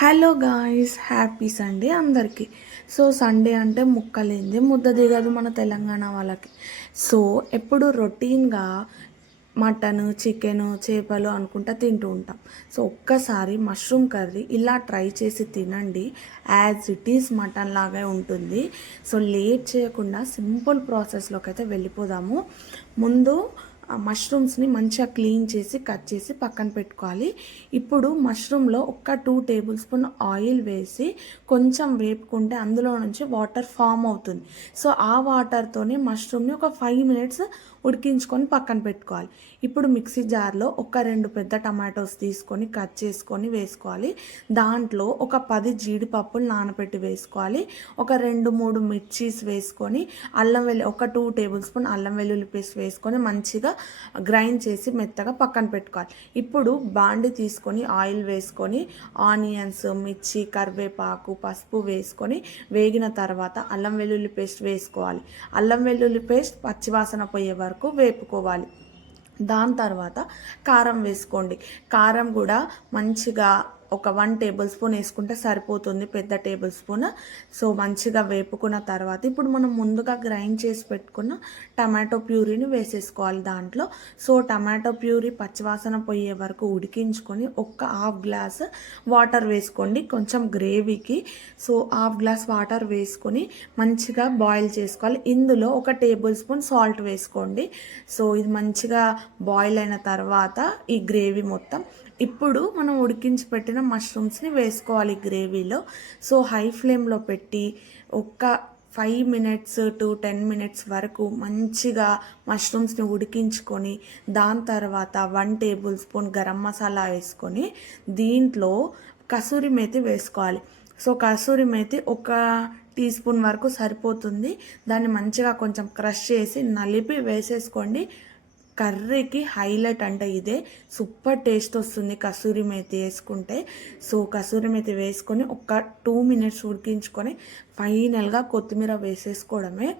Hello guys, happy Sunday అందరికీ. So Sunday అంటే ముక్కలేంది ముద్ద దిగదు మన తెలంగాణ వాళ్ళకి. సో ఎప్పుడు రొటీన్గా మటన్, చికెన్, చేపలు అనుకుంటా తింటూ ఉంటాం. సో ఒక్కసారి మష్రూమ్ కర్రీ ఇలా ట్రై చేసి తినండి. యాజ్ ఇట్ ఈస్ మటన్ లాగే ఉంటుంది. సో లేట్ చేయకుండా సింపుల్ ప్రాసెస్లోకి అయితే వెళ్ళిపోదాము. ముందు మష్రూమ్స్ని మంచిగా క్లీన్ చేసి కట్ చేసి పక్కన పెట్టుకోవాలి. ఇప్పుడు మష్రూమ్లో ఒక 2 టేబుల్ స్పూన్ ఆయిల్ వేసి కొంచెం వేపుకుంటే అందులో నుంచి వాటర్ ఫామ్ అవుతుంది. సో ఆ వాటర్తోనే మష్రూమ్ని ఒక 5 మినిట్స్ ఉడికించుకొని పక్కన పెట్టుకోవాలి. ఇప్పుడు మిక్సీ జార్లో ఒక 2 పెద్ద టమాటోస్ తీసుకొని కట్ చేసుకొని వేసుకోవాలి. దాంట్లో ఒక 10 జీడిపప్పులు నానబెట్టి వేసుకోవాలి. ఒక 2-3 మిర్చీస్ వేసుకొని ఒక 2 టేబుల్ స్పూన్ అల్లం వెల్లుల్లి పేస్ట్ వేసుకొని మంచిగా గ్రైండ్ చేసి మెత్తగా పక్కన పెట్టుకోవాలి. ఇప్పుడు బాండి తీసుకొని ఆయిల్ వేసుకొని ఆనియన్స్, మిర్చి, కరివేపాకు, పసుపు వేసుకొని వేగిన తర్వాత అల్లం వెల్లుల్లి పేస్ట్ వేసుకోవాలి. అల్లం వెల్లుల్లి పేస్ట్ పచ్చివాసన పోయే వరకు వేపుకోవాలి. దాని తర్వాత కారం వేసుకోండి. కారం కూడా మంచిగా ఒక 1 టేబుల్ స్పూన్ వేసుకుంటే సరిపోతుంది, పెద్ద టేబుల్ స్పూన్. సో మంచిగా వేపుకున్న తర్వాత ఇప్పుడు మనం ముందుగా గ్రైండ్ చేసి పెట్టుకున్న టమాటో ప్యూరీని వేసేసుకోవాలి దాంట్లో. సో టమాటో ప్యూరీ పచ్చివాసన పోయే వరకు ఉడికించుకొని ఒక హాఫ్ గ్లాస్ వాటర్ వేసుకోండి కొంచెం గ్రేవీకి. సో హాఫ్ గ్లాస్ వాటర్ వేసుకొని మంచిగా బాయిల్ చేసుకోవాలి. ఇందులో ఒక టేబుల్ స్పూన్ సాల్ట్ వేసుకోండి. సో ఇది మంచిగా బాయిల్ అయిన తర్వాత ఈ గ్రేవీ మొత్తం ఇప్పుడు మనం ఉడికించి పెట్టిన మష్రూమ్స్ని వేసుకోవాలి గ్రేవీలో. సో హై ఫ్లేమ్లో పెట్టి ఒక 5 మినిట్స్ టు 10 మినిట్స్ వరకు మంచిగా మష్రూమ్స్ని ఉడికించుకొని దాని తర్వాత 1 టేబుల్ స్పూన్ గరం మసాలా వేసుకొని దీంట్లో కసూరి మేతి వేసుకోవాలి. సో కసూరి మేతి ఒక టీ స్పూన్ వరకు సరిపోతుంది. దాన్ని మంచిగా కొంచెం క్రష్ చేసి నలిపి వేసేసుకోండి. కర్రీకి హైలైట్ అంటే ఇదే, సూపర్ టేస్ట్ వస్తుంది కసూరి మేతి వేసుకుంటే. సో కసూరి మేతి వేసుకొని ఒక 2 మినిట్స్ ఉడికించుకొని ఫైనల్గా కొత్తిమీర వేసేసుకోవడమే.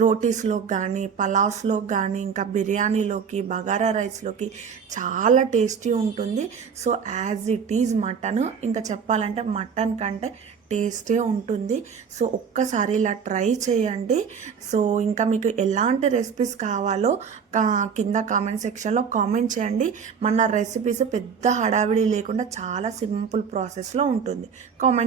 రోటీస్లోకి కానీ, పలావ్స్లోకి కానీ, ఇంకా బిర్యానీలోకి, బగారా రైస్లోకి చాలా టేస్టీ ఉంటుంది. So as it is mutton, ఇంకా చెప్పాలంటే మటన్ కంటే టేస్టే ఉంటుంది. సో ఒక్కసారి ఇలా ట్రై చేయండి. సో ఇంకా మీకు ఎలాంటి రెసిపీస్ కావాలో కింద కామెంట్ సెక్షన్లో కామెంట్ చేయండి. మన రెసిపీస్ పెద్ద హడావిడి లేకుండా చాలా సింపుల్ ప్రాసెస్లో ఉంటుంది. కామెంట్